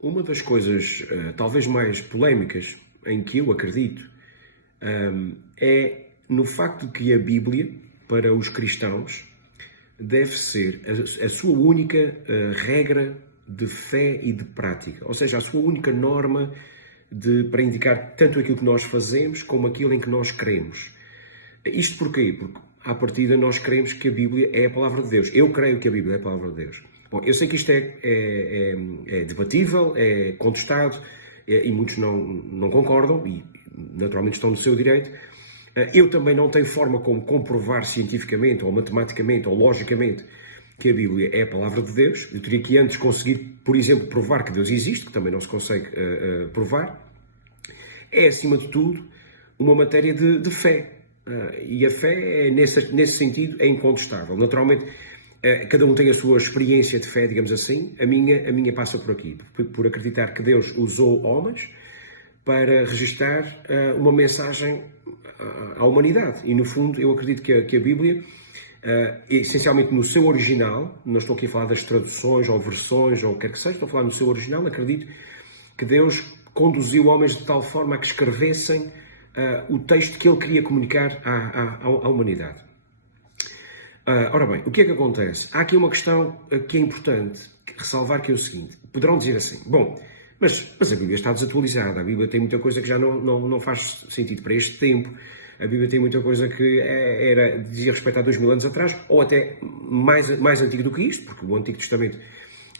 Uma das coisas talvez mais polémicas em que eu acredito é no facto de que a Bíblia, para os cristãos, deve ser a sua única regra de fé e de prática, ou seja, a sua única norma para indicar tanto aquilo que nós fazemos como aquilo em que nós cremos. Isto porquê? Porque, à partida, nós cremos que a Bíblia é a Palavra de Deus. Eu creio que a Bíblia é a Palavra de Deus. Bom, eu sei que isto é debatível, é contestado, e muitos não concordam, e naturalmente estão no seu direito. Eu também não tenho forma como comprovar cientificamente, ou matematicamente, ou logicamente, que a Bíblia é a Palavra de Deus. Eu teria que antes conseguir, por exemplo, provar que Deus existe, que também não se consegue provar. É, acima de tudo, uma matéria de fé. E a fé, nesse sentido, é incontestável. Naturalmente, cada um tem a sua experiência de fé, digamos assim. A minha passa por aqui, por acreditar que Deus usou homens para registar uma mensagem à humanidade. E, no fundo, eu acredito que a Bíblia, essencialmente no seu original, não estou aqui a falar das traduções ou versões ou o que quer que seja, estou a falar no seu original, acredito que Deus conduziu homens de tal forma a que escrevessem o texto que ele queria comunicar à humanidade. Ora bem, o que é que acontece? Há aqui uma questão que é importante ressalvar, que é o seguinte. Poderão dizer assim, bom, mas a Bíblia está desatualizada, a Bíblia tem muita coisa que já não faz sentido para este tempo, a Bíblia tem muita coisa que dizia respeito a 2000 anos atrás, ou até mais antigo do que isto, porque o Antigo Testamento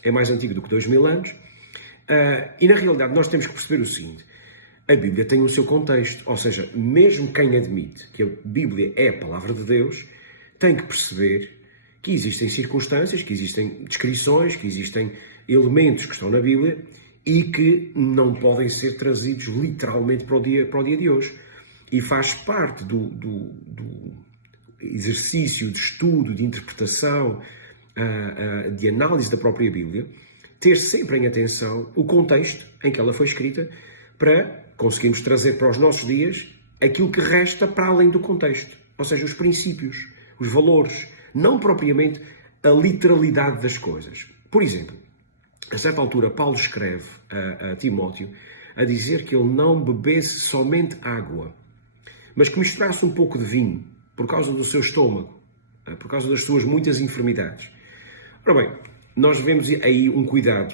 é mais antigo do que 2000 anos, e na realidade nós temos que perceber o seguinte. A Bíblia tem o seu contexto, ou seja, mesmo quem admite que a Bíblia é a Palavra de Deus, tem que perceber que existem circunstâncias, que existem descrições, que existem elementos que estão na Bíblia e que não podem ser trazidos literalmente para o dia de hoje. E faz parte do exercício de estudo, de interpretação, de análise da própria Bíblia, ter sempre em atenção o contexto em que ela foi escrita para conseguirmos trazer para os nossos dias aquilo que resta para além do contexto, ou seja, os princípios, os valores, não propriamente a literalidade das coisas. Por exemplo, a certa altura Paulo escreve a Timóteo a dizer que ele não bebesse somente água, mas que misturasse um pouco de vinho, por causa do seu estômago, por causa das suas muitas enfermidades. Ora bem, nós vemos aí um cuidado,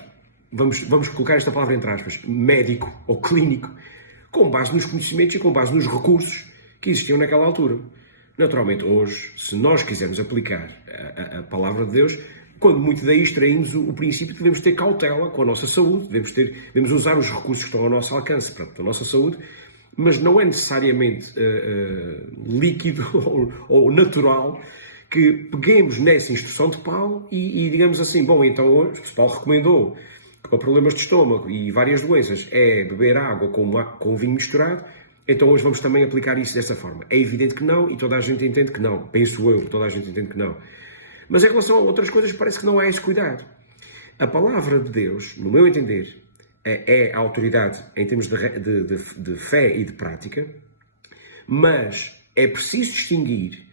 vamos colocar esta palavra entre aspas, médico ou clínico, com base nos conhecimentos e com base nos recursos que existiam naquela altura. Naturalmente, hoje, se nós quisermos aplicar a palavra de Deus, quando muito daí extraímos o princípio que devemos ter cautela com a nossa saúde, devemos usar os recursos que estão ao nosso alcance para a nossa saúde, mas não é necessariamente líquido ou natural que peguemos nessa instrução de Paulo e digamos assim, bom, então hoje, se Paulo recomendou que para problemas de estômago e várias doenças é beber água com vinho misturado, então hoje vamos também aplicar isso dessa forma. É evidente que não, e toda a gente entende que não. Penso eu, toda a gente entende que não. Mas em relação a outras coisas parece que não há esse cuidado. A palavra de Deus, no meu entender, é a autoridade em termos de fé e de prática, mas é preciso distinguir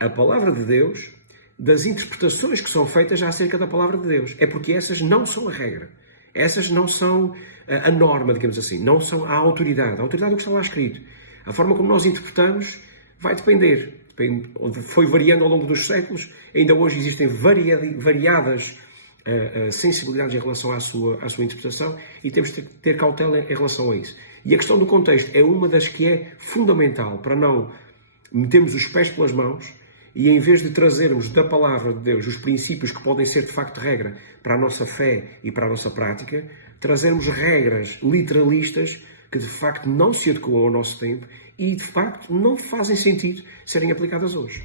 a palavra de Deus das interpretações que são feitas acerca da palavra de Deus. É porque essas não são a regra. Essas não são a norma, digamos assim, não são a autoridade. A autoridade é o que está lá escrito. A forma como nós interpretamos vai depender. Foi variando ao longo dos séculos. Ainda hoje existem variadas sensibilidades em relação à sua interpretação e temos de ter cautela em relação a isso. E a questão do contexto é uma das que é fundamental para não metermos os pés pelas mãos e em vez de trazermos da palavra de Deus os princípios que podem ser de facto regra para a nossa fé e para a nossa prática, trazermos regras literalistas que de facto não se adequam ao nosso tempo e de facto não fazem sentido serem aplicadas hoje.